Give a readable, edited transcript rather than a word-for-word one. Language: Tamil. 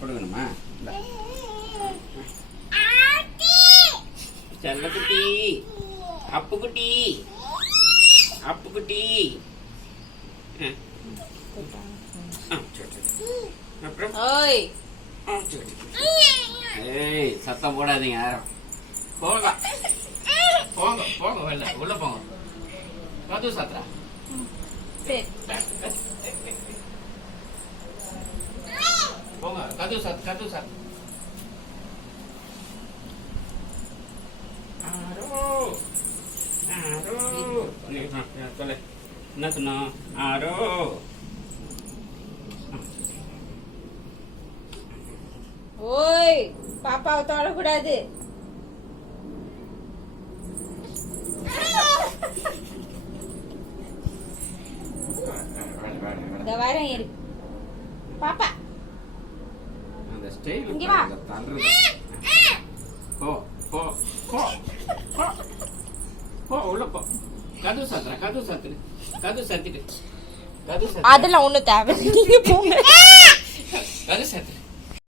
கொடுக்கணுமா? செல்லக்குட்டி, அப்புக்குட்டி, அப்புக்குட்டி. அப்புறம் ஏய், சத்தம் போடாதீங்க யாரும். போங்க போங்க போங்க, வெளில உள்ள போங்க. கதவு சாத்துறா. போங்க, கதவு சாத்து, கதவு சாத்து. சொல்லு, என்ன சொன்னோம்? ஆரோ. ஓய், பாப்பாவை தொடக்கூடாது. இந்த வரேன் இரு பாப்பா. அந்த ஸ்டைல் இங்க வா. தள்ளுறது. போ போ போ போ போ, உள்ள போ. கதவு சாத்துற, கதவு சாத்துரு, கதவு சாத்திட்டு, கதவு சாத்து. அதெல்லாம் ஒண்ணும் தேவை, நீங்க போங்க. கதவு சாத்து.